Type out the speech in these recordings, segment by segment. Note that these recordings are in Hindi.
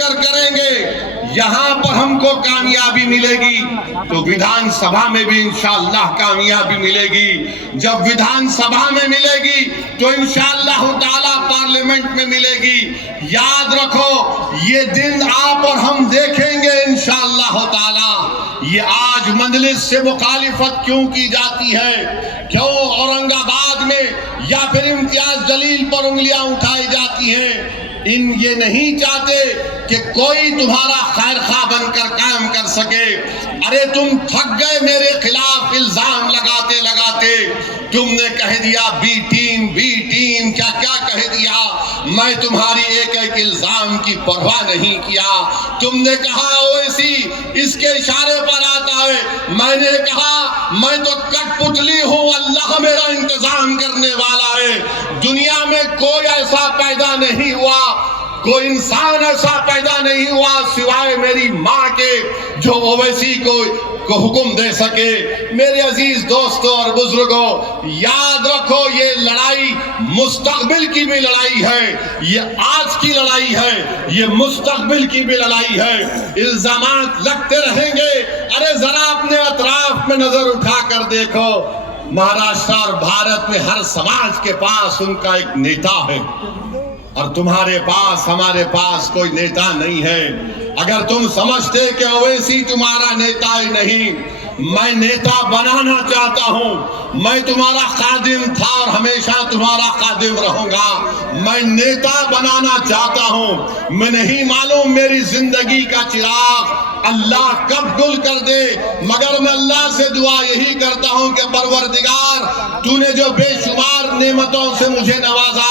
करेंगे यहाँ पर हमको कामयाबी मिलेगी तो विधानसभा में भी इंशाअल्लाह कामयाबी मिलेगी। जब विधानसभा में मिलेगी तो इंशाअल्लाह ताला पार्लियामेंट में मिलेगी। याद रखो ये दिन आप और हम देखेंगे इंशाअल्लाह ताला। ये आज मजलिस से मुखालिफत क्यों की जाती है, क्यों औरंगाबाद में या फिर इम्तियाज जलील पर उंगलियां उठाई जाती हैं। ये नहीं चाहते कि कोई तुम्हारा खैर खा बनकर काम कर सके। अरे तुम थक गए मेरे खिलाफ इल्जाम लगाते लगाते। तुमने कह दिया बी टीम क्या क्या कह दिया। मैं तुम्हारी एक एक इल्जाम की परवाह नहीं किया। तुमने कहा ओवैसी इसके इशारे पर आता है। मैंने कहा मैं तो कठपुतली हूं, अल्लाह मेरा इंतजाम करने वाला है। दुनिया में कोई ऐसा पैदा नहीं हुआ, कोई इंसान ऐसा पैदा नहीं हुआ सिवाय मेरी माँ के जो ओवैसी को हुक्म दे सके। मेरे अजीज दोस्तों और बुजुर्गों, याद रखो ये लड़ाई मुस्तकबिल की भी लड़ाई है, ये आज की लड़ाई है, ये मुस्तकबिल की भी लड़ाई है। इल्जामात लगते रहेंगे। अरे जरा अपने अतराफ में नजर उठा कर देखो, महाराष्ट्र और भारत में हर समाज के पास उनका एक नेता है और तुम्हारे पास हमारे पास कोई नेता नहीं है। अगर तुम समझते कि ओवैसी तुम्हारा नेता ही नहीं, मैं नेता बनाना चाहता हूं। मैं तुम्हारा खादिम था और हमेशा तुम्हारा खादिम रहूंगा। मैं नेता बनाना चाहता हूं। मैं नहीं मालूम मेरी जिंदगी का चिराग अल्लाह कब गुल कर दे, मगर मैं अल्लाह से दुआ यही करता हूं कि परवरदिगार तूने जो बेशुमार नेमतों से मुझे नवाजा,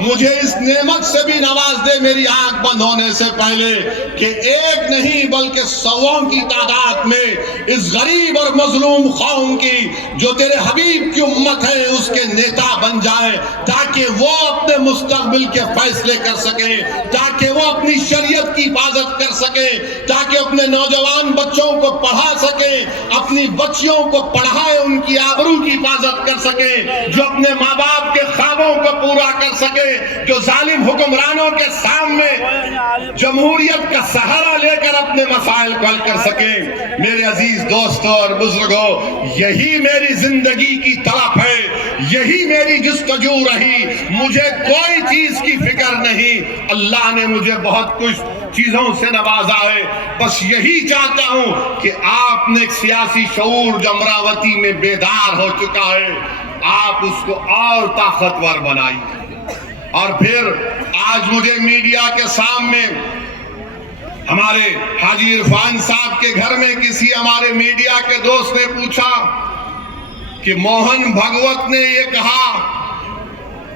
मुझे इस नेमत से भी नवाज दे मेरी आंख बंद होने से पहले कि एक नहीं बल्कि सौओं की तादाद में इस गरीब और मजलूम कौम की जो तेरे हबीब की उम्मत है उसके नेता बन जाए, ताकि वो अपने मुस्तकबिल के फैसले कर सके, ताकि वो अपनी शरीयत की हिफाजत कर सके, ताकि अपने नौजवान बच्चों को पढ़ा सके, अपनी बच्चियों को पढ़ाए, उनकी आबरू की हिफाजत कर सके, जो अपने माँ बाप के ख्वाबों को पूरा कर सके, जो जालिम हुक्मरानों के सामने जमहूरियत का सहारा लेकर अपने मसाइल को हल कर सके। मेरे अजीज दोस्तों और बुजुर्गों, यही मेरी जिंदगी की तड़प है, यही मेरी जुस्तजू रही। मुझे कोई चीज की फिक्र नहीं। अल्लाह ने मुझे बहुत कुछ चीजों से नवाजा है। बस यही चाहता हूं कि आपने एक सियासी शऊर जो अमरावती में बेदार हो चुका है, आप उसको और ताकतवर बनाइए। और फिर आज मुझे मीडिया के सामने हमारे हाजी इरफान साहब के घर में किसी हमारे मीडिया के दोस्त ने पूछा कि मोहन भागवत ने ये कहा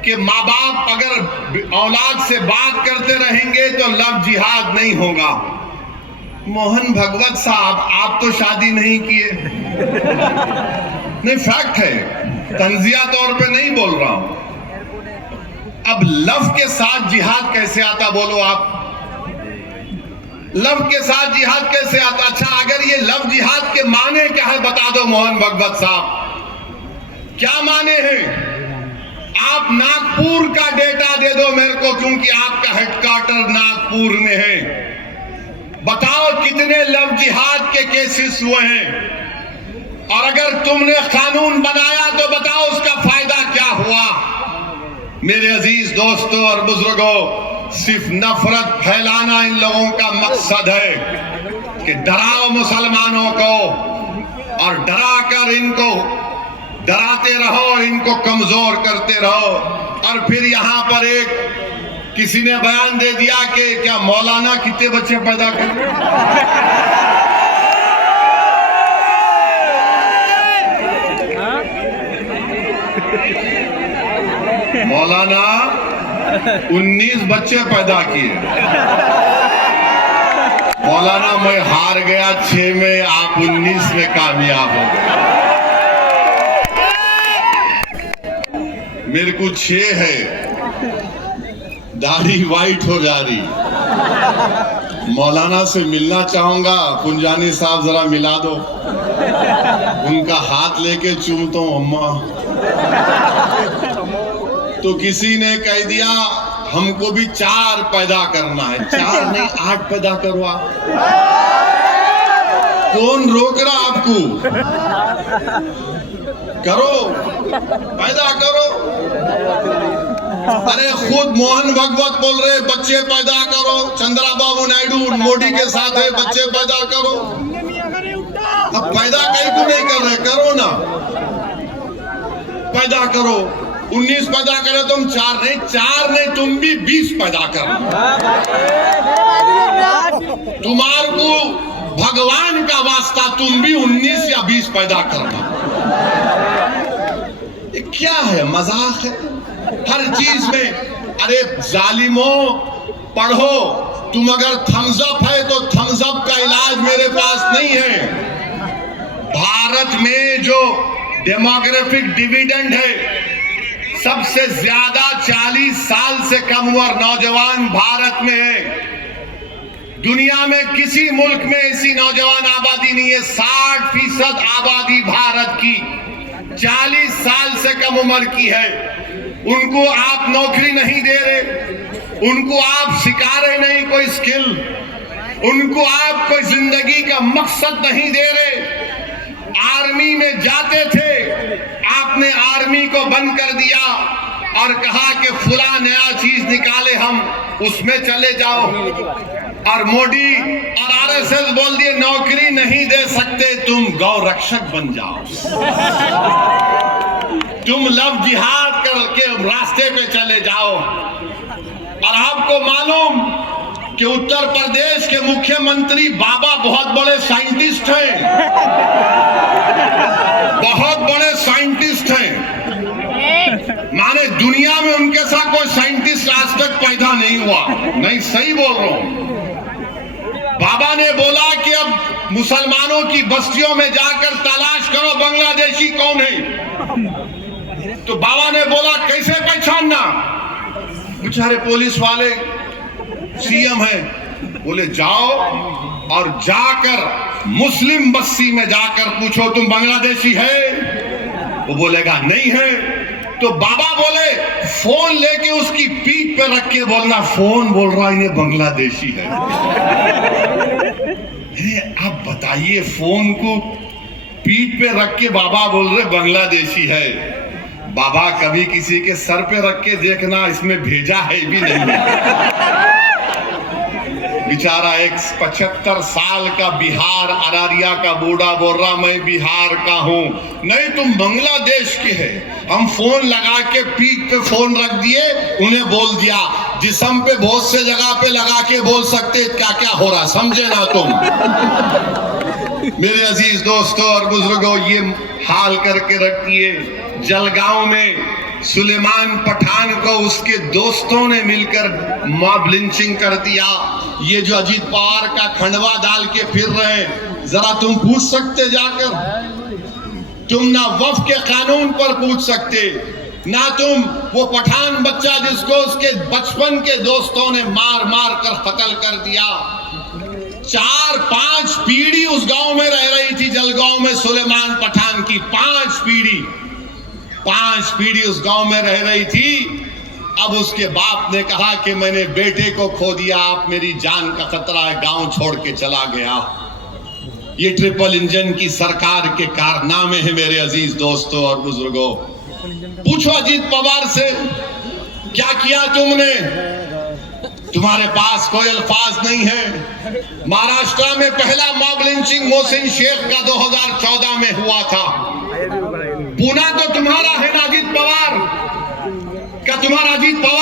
कि माँ बाप अगर औलाद से बात करते रहेंगे तो लव जिहाद नहीं होगा। मोहन भागवत साहब, आप तो शादी नहीं किए। नहीं, फैक्ट है, तंजिया तौर पे नहीं बोल रहा हूं। अब लव के साथ जिहाद कैसे आता, बोलो आप? लव के साथ जिहाद कैसे आता? अच्छा, अगर ये लव जिहाद के माने क्या है बता दो मोहन भागवत साहब, क्या माने हैं? आप नागपुर का डेटा दे दो मेरे को, क्योंकि आपका हेडक्वार्टर नागपुर में है। बताओ कितने लव जिहाद के केसेस हुए हैं, और अगर तुमने कानून बनाया तो बताओ उसका फायदा क्या हुआ। मेरे अजीज दोस्तों और बुजुर्गों, सिर्फ नफरत फैलाना इन लोगों का मकसद है कि डराओ मुसलमानों को, और डरा कर इनको डराते रहो, इनको कमजोर करते रहो। और फिर यहाँ पर एक किसी ने बयान दे दिया कि क्या मौलाना कितने बच्चे पैदा कर, मौलाना 19 बच्चे पैदा किए। मौलाना मैं हार गया 6 में, आप 19 में कामयाब हो गए। मेरे को 6 है, दाढ़ी वाइट हो जा रही। मौलाना से मिलना चाहूंगा, पुंजानी साहब जरा मिला दो। उनका हाथ लेके चूमता हूं अम्मा। तो किसी ने कह दिया हमको भी 4 पैदा करना है। 4 नहीं 8 पैदा करो आप। कौन रोक रहा आपको? करो, पैदा करो। अरे खुद मोहन भागवत बोल रहे बच्चे पैदा करो। चंद्रबाबू नायडू मोदी के साथ है, बच्चे पैदा करो। अब पैदा कहीं को नहीं कर रहे, करो ना, पैदा करो। 19 पैदा करे तुम, 4 नहीं तुम भी 20 पैदा करो। तुम्हारे को भगवान का वास्ता तुम भी 19 या 20 पैदा करना। ये क्या है, मजाक है हर चीज में। अरे जालिमों, पढ़ो। तुम अगर थम्स अप है तो थम्स अप का इलाज मेरे पास नहीं है। भारत में जो डेमोग्राफिक डिविडेंड है, सबसे ज्यादा 40 साल से कम उम्र नौजवान भारत में है। दुनिया में किसी मुल्क में ऐसी नौजवान आबादी नहीं है। 60% आबादी भारत की 40 साल से कम उम्र की है। उनको आप नौकरी नहीं दे रहे, उनको आप सिखा रहे नहीं कोई स्किल, उनको आप कोई जिंदगी का मकसद नहीं दे रहे। आर्मी में जाते थे, आपने आर्मी को बंद कर दिया और कहा कि फुला नया चीज निकाले हम उसमें चले जाओ। और मोदी और आरएसएस बोल दिए नौकरी नहीं दे सकते, तुम गौ रक्षक बन जाओ। तुम लव जिहाद करके रास्ते पे चले जाओ। और आपको मालूम कि उत्तर प्रदेश के मुख्यमंत्री बाबा बहुत बड़े साइंटिस्ट हैं, बहुत बड़े साइंटिस्ट हैं। माने दुनिया में उनके साथ कोई साइंटिस्ट आज तक पैदा नहीं हुआ। नहीं, सही बोल रहा हूं। बाबा ने बोला कि अब मुसलमानों की बस्तियों में जाकर तलाश करो बांग्लादेशी कौन है। तो बाबा ने बोला कैसे पहचानना? बेचारे पुलिस वाले सीएम है, बोले जाओ और जाकर मुस्लिम बस्ती में जाकर पूछो तुम बांग्लादेशी है। वो बोलेगा नहीं है। तो बाबा बोले फोन लेके उसकी पीठ पे रख के बोलना फोन बोल रहा है ये बांग्लादेशी है। आप बताइए, फोन को पीठ पे रख के बाबा बोल रहे बांग्लादेशी है। बाबा कभी किसी के सर पे रख के देखना, इसमें भेजा है भी नहीं है। बेचारा एक 75 साल का बिहार अरारिया का बूढ़ा बोल रहा मैं बिहार का हूं। नहीं, तुम बांग्लादेश के है। हम फोन लगा के पीठ पे फोन रख दिए, उन्हें बोल दिया। जिस्म पे बहुत से जगह पे लगा के बोल सकते क्या क्या हो रहा, समझे ना तुम। मेरे अजीज दोस्तों और बुजुर्गों, ये हाल करके रखिए। जलगांव में सुलेमान पठान को उसके दोस्तों ने मिलकर मॉब लिंचिंग कर दिया। ये जो अजीत पवार का खंडवा डाल के फिर रहे, जरा तुम पूछ सकते जाकर? तुम ना वफ के कानून पर पूछ सकते, ना तुम वो पठान बच्चा जिसको उसके बचपन के दोस्तों ने मार मार कर कत्ल कर दिया। 4-5 पीढ़ी उस गांव में रह रही थी, जलगांव में सुलेमान पठान की 5 पीढ़ी उस गांव में रह रही थी। अब उसके बाप ने कहा कि मैंने बेटे को खो दिया, आप मेरी जान का खतरा है, गांव छोड़ के चला गया। ये ट्रिपल इंजन की सरकार के कारनामे हैं मेरे अजीज दोस्तों और बुजुर्गों। पूछो अजीत पवार से क्या किया तुमने? तुम्हारे पास कोई अल्फाज नहीं है। महाराष्ट्र में पहला मॉब लिंचिंग मोहसिन शेख का 2014 में हुआ था। पुणे तो तुम्हारा है ना अजीत पवार? क्या तुम्हारा अजीत पवार